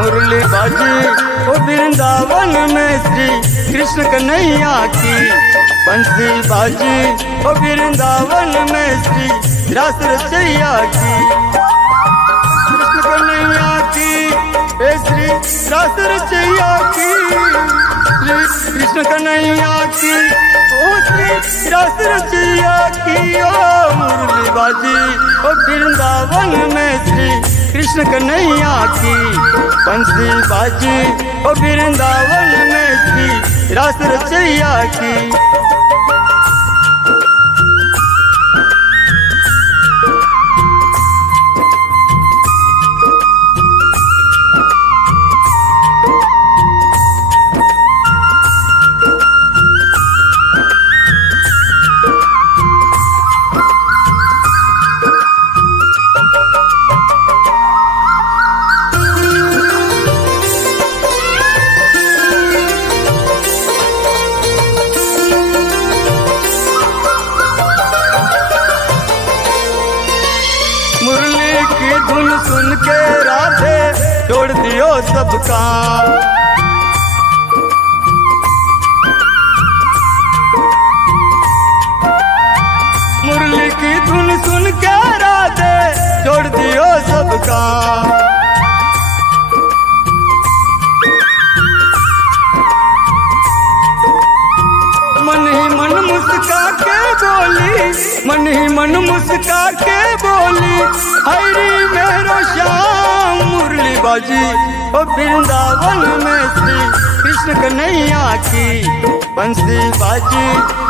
मुरली बाजी ओ वृंदावन में श्री कृष्ण कन्हैया की। बंसी बाजी ओ वृंदावन में श्री रास रचैया की। कृष्ण कन्हैया की ए श्री रास रचैया की। श्री कृष्ण कन्हैया की ओ श्री रास रचैया की। ओ मुरली बाजी ओ वृंदावन में श्री कृष्ण कन्हैया की। बंसी बाजी ओ वृंदावन में श्री रास रचैया की। की धुन सुन के राधे छोड़ दियो सब काम। मुरली की धुन सुन के राधे छोड़ दियो सब काम। मन ही मन मुस्का के बोली, मन ही मन मुस्का के बोली, हरी मेरो श्याम। मुरली बाजी ओ वृंदावन में श्री कृष्ण कन्हैया की। बंसी बाजी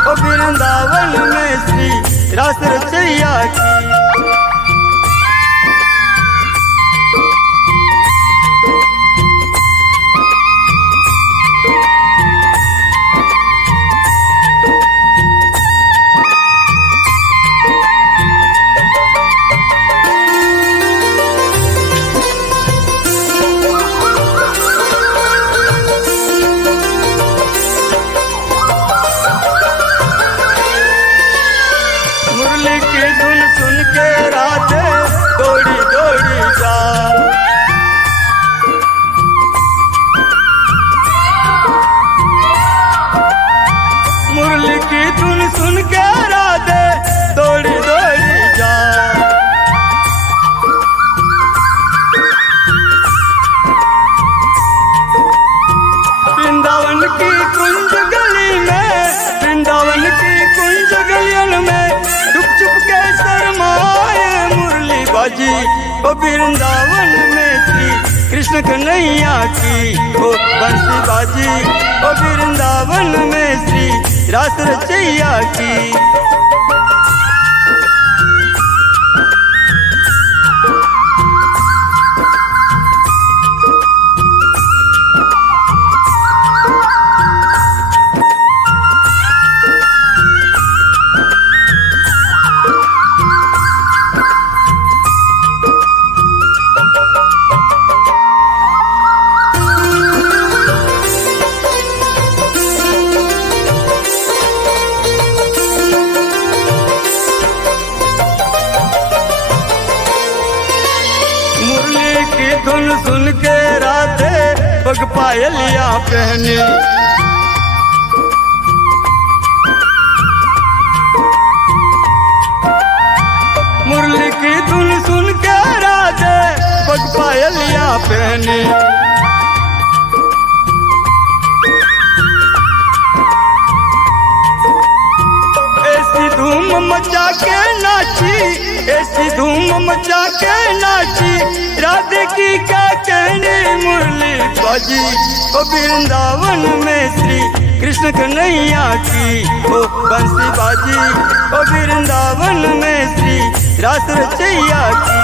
ओ वृंदावन में श्री रास रचैया की। सुन के राधे दौड़ी दौड़ी जा। मुरली की धुन सुन के राधे दौड़ी दौड़ी जा। वृंदावन की कुंज गली में, वृंदावन की कुंज गलियन में चुप चुप के शर्माए। मुरली बाजी ओ वृंदावन में श्री कृष्ण कन्हैया की। ओ बंसी बाजी ओ वृंदावन में श्री रास रचैया की। धुन सुन के राधे पग पायलिया पहनी। मुरली की धुन सुन के राधे पग पायलिया पहनी। ऐसी धूम मचा के नाची, ऐसी धूम मचा के नाची, राधे की क्या कहनी मुरली बाजी। ओ वृंदावन में श्री कृष्ण कन्हैया की ओ बंसी बाजी। ओ वृंदावन में श्री रास रचैया की।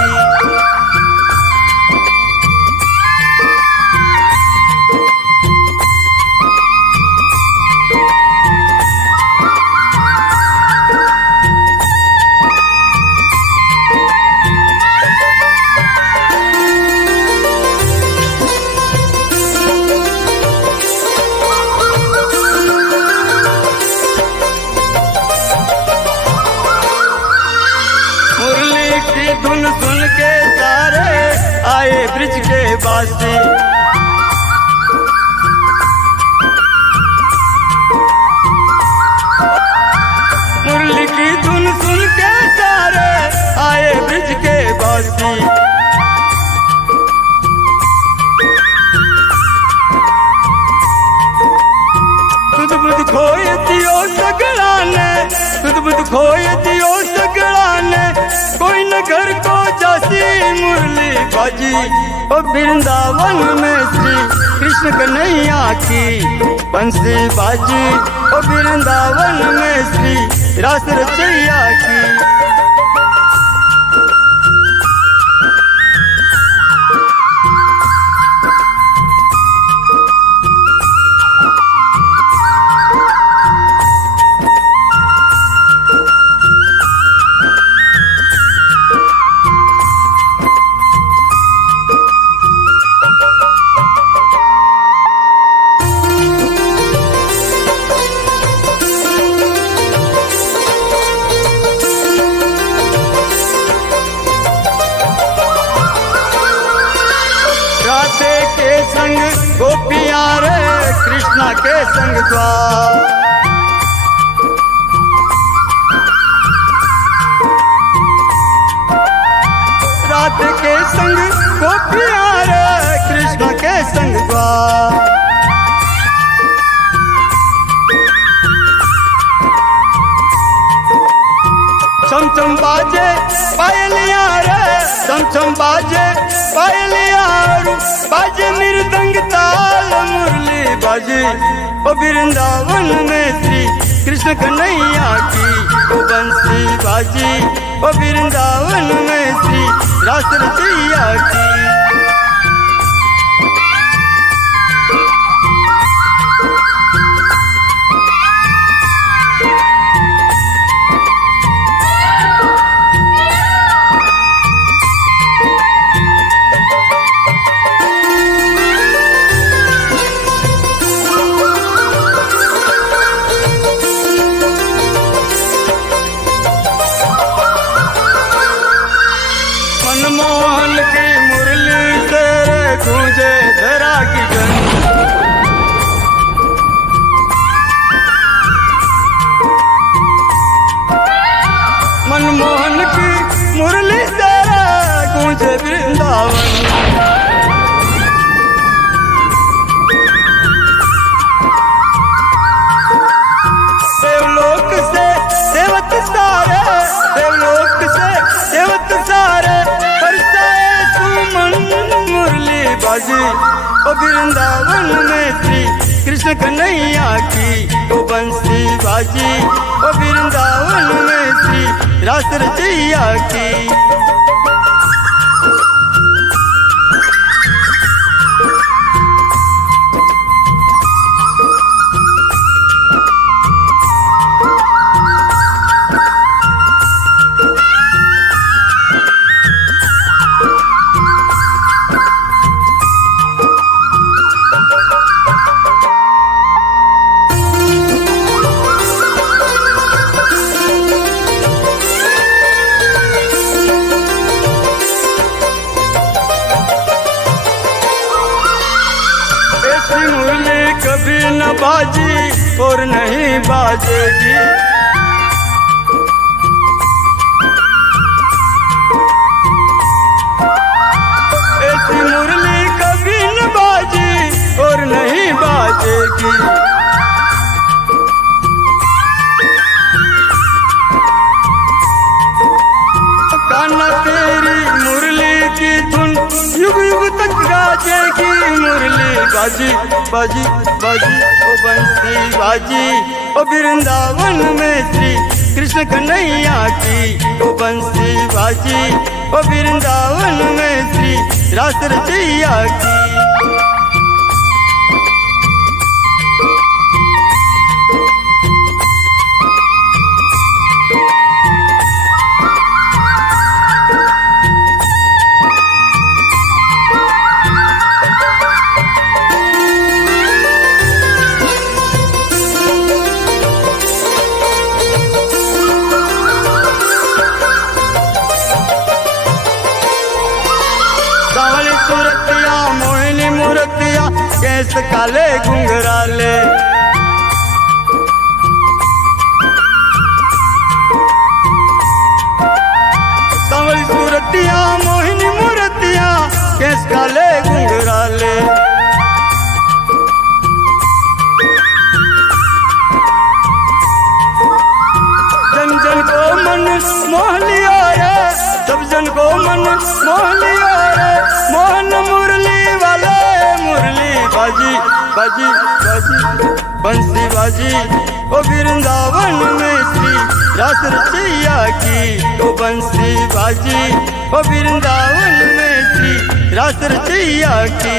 धुन सुन के सारे आए ब्रिज के वासी। मुरली की धुन सुन के सारे आए ब्रिज के वासी। तुद बुद खोए दियो सगड़ा ने, तुद बुद खोए दियो सगड़ा ने, कोई न घर को जासी मुरली बाजी। ओ वृंदावन में श्री कृष्ण कन्हैया की बंसी बाजी। ओ वृंदावन में श्री रास रचैया की। राधे के संग गोपियां रे कृष्णा के संग द्वार। राधे के संग गोपियां रे कृष्णा के संग द्वार। छम छम बाजे पायलिया रे, छम छम बाजे पायलिया, बाजे मृदंग ताल मुरली बाजी। ओ वृंदावन में श्री कृष्ण कन्हैया की ओ बंसी बाजी। ओ वृंदावन में श्री रास रचैया की। मनमोहन की मुरली तेरे गूंजे धरा की गंज। मनमोहन की मुरली तेरे गूंजे वृंदावन। देवलोक से देवत सारे, देवलोक से देवत सारे बरसाए सुमन मुरली बाजी। ओ वृंदावन में श्री कृष्ण कन्हैया की ओ बंसी बाजी। ओ वृंदावन में श्री रास रचैया की। कभी न बाजी और नहीं बाजेगी। ऐसी मुरली की। कान्हा तेरी मुरली की धुन युग युग तक गाजेगी। मुरली बाजी बाजी बाजी ओ बंसी बाजी ओ वृंदावन में श्री कृष्ण कन्हैया की। ओ बंसी बाजी ओ वृंदावन में श्री रास रचैया की। सूरतिया मोहिनी मूर्तिया केस काले घुंघराले। सांवली सूरतिया मोहिनी मूर्तिया केस काले घुंघराले। जन जन को मन मोह लिया रे, सब जन को मन मोह लिया रे। मोहन मुरली वाले मुरली बाजी बाजी बाजी बंसी बाजी ओ वृंदावन में श्री रास रचैया की। ओ बंसी बाजी ओ वृंदावन में श्री रास रचैया की।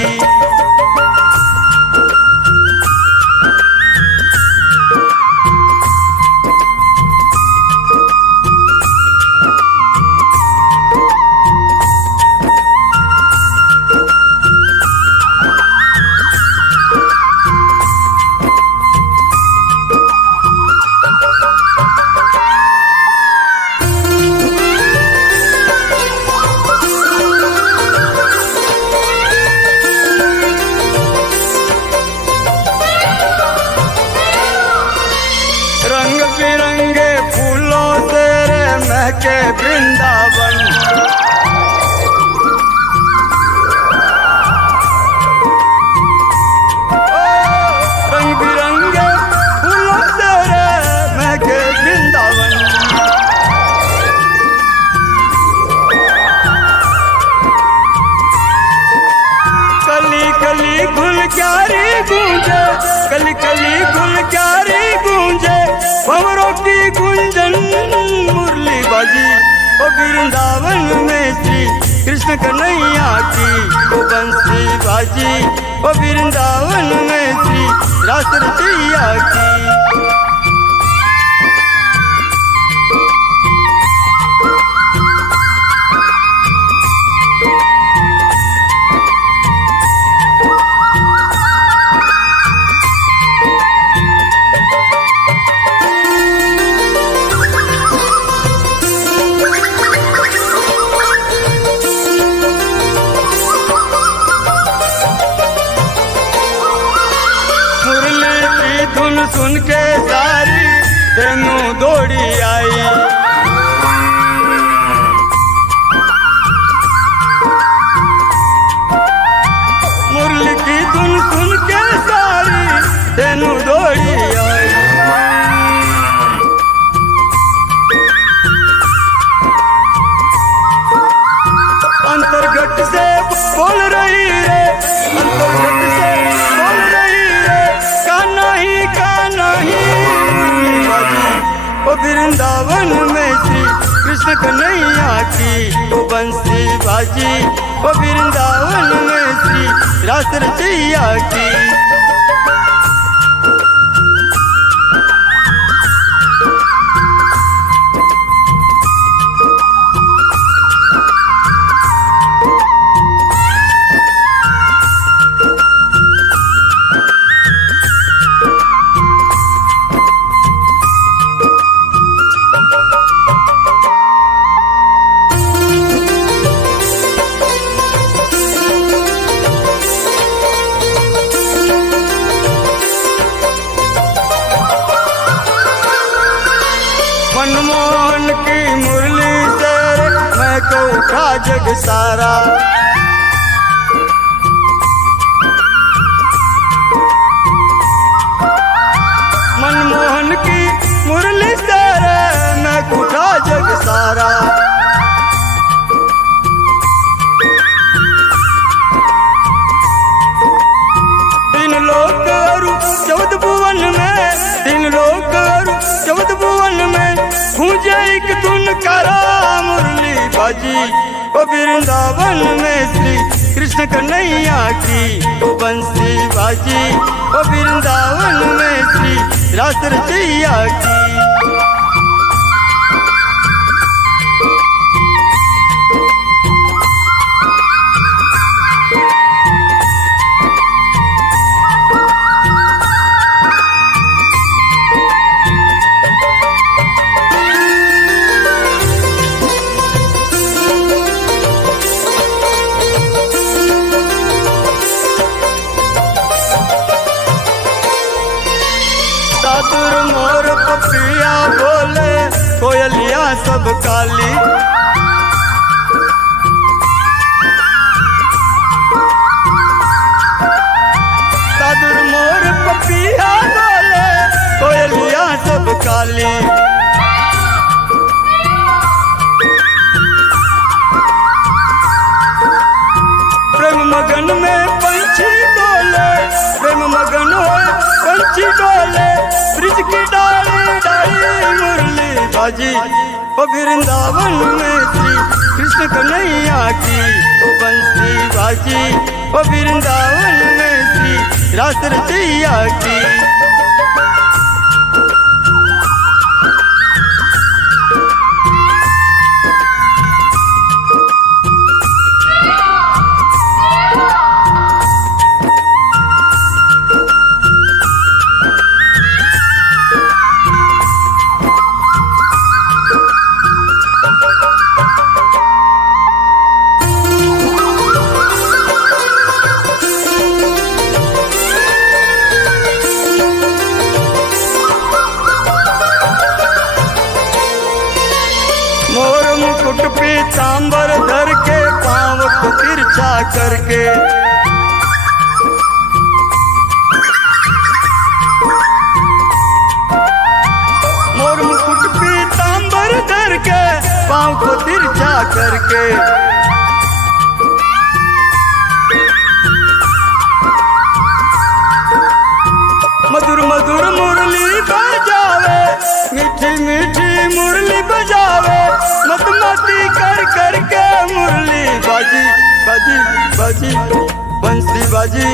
रंग बिरंगे फूलों से रे महके वृंदावन। रंग बिरंगे फूलों से रे महके वृंदावन। कली कली गुल क्यारी गूंजे, कली कली गुल क्यारी गूंजे। भंवरों की गुंजन मुरली बाजी ओ वृंदावन में श्री कृष्ण कन्हैया की। ओ बंसी बाजी ओ वृंदावन में श्री रास रचैया की। धुन सुन के सारी तेनू दौड़ी आई। मुरली की धुन सुन के सारी तेनू दौड़ी आई। अंतर्गत से बोल रही है, अंतर्गत से बोल रही है। कान्हा ही कान्हा ही ओ वृंदावन में श्री कृष्ण कन्हैया की। ओ बंसी बाजी ओ वृंदावन में श्री रास रचैया की। मनमोहन की मुरली से मैं को उठा जग सारा। गूंजे एक धुन करा मुरली बाजी। ओ वृंदावन में श्री कृष्ण कन्हैया की ओ बंसी बाजी। ओ वृंदावन में श्री रास रचैया की। साधुर मोर पपिया बोले कोयलिया सब काली। साधुर मोर पपिया बोले कोयलिया सब काली। प्रेम मगन में पंछी डोले, प्रेम मगन हो पंछी डोले, ब्रिज की डाली डाली मुरली बाजी। ओ वृंदावन में श्री कृष्ण कन्हैया की ओ बंसी बाजी। ओ वृंदावन में श्री रास रचैया की। मोर मुकुट पीतांबर धर के पाँव को तिरछा करके। मोर मुकुट पीतांबर धर के पाँव को तिरछा करके। मधुर मधुर मुरली बजावे, मीठी मीठी मुरली बजावे, मतमती कर कर के मुरली बाजी बाजी बाजी बंसी बाजी।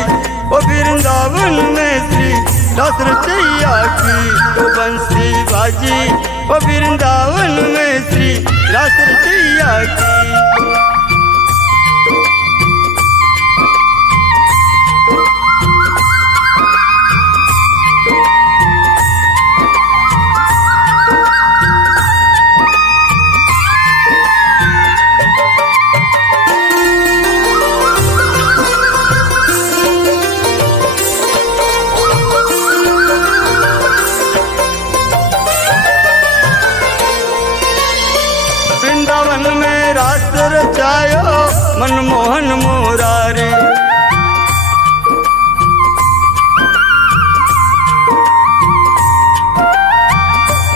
ओ वृंदावन में श्री रास रचैया की ओ बंसी बाजी। ओ वृंदावन में श्री रास रचैया की। वृंदावन में रास रचायो मनमोहन मुरारी।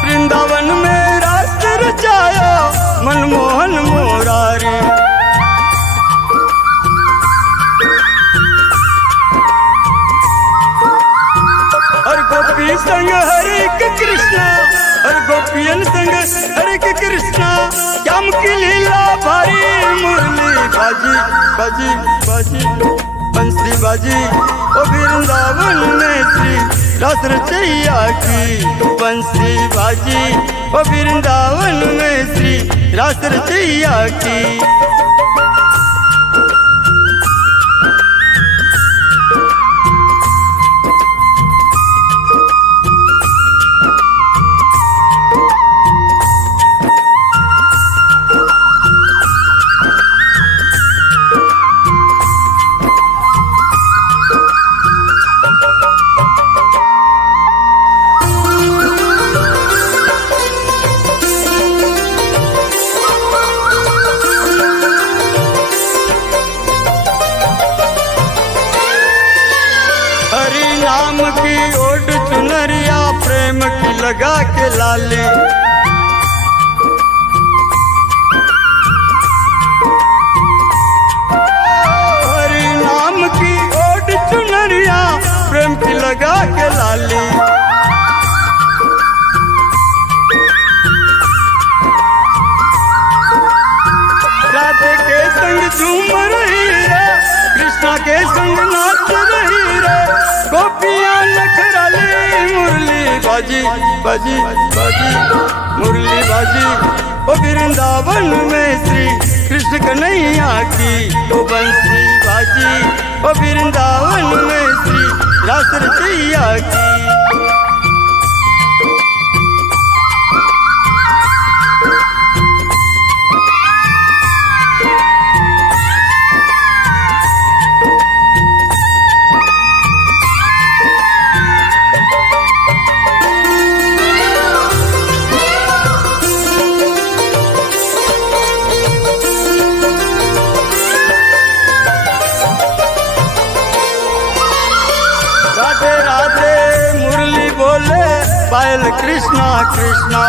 वृंदावन में रास रचायो मनमोहन मुरारी। हर गोपी संग हरे कृष्णा, हर गोपियन संग हरे कृष्णा। श्याम की लीला भारी मुरली बाजी बाजी बाजी बंसी बाजी। ओ वृंदावन में श्री रास रचैया की बंसी बाजी। ओ वृंदावन में श्री रास रचैया की। नाम की ओढ़ चुनरिया प्रेम की लगा के लाली। हरि नाम की ओढ़ चुनरिया प्रेम की लगा के लाली। बाजी बाजी बाजी मुरली बाजी ओ वृंदावन में श्री कृष्ण कन्हैया की ओ बंसी बाजी ओ वृंदावन में श्री रास रचैया की। राधे राधे मुरली बोले पायल कृष्णा कृष्णा।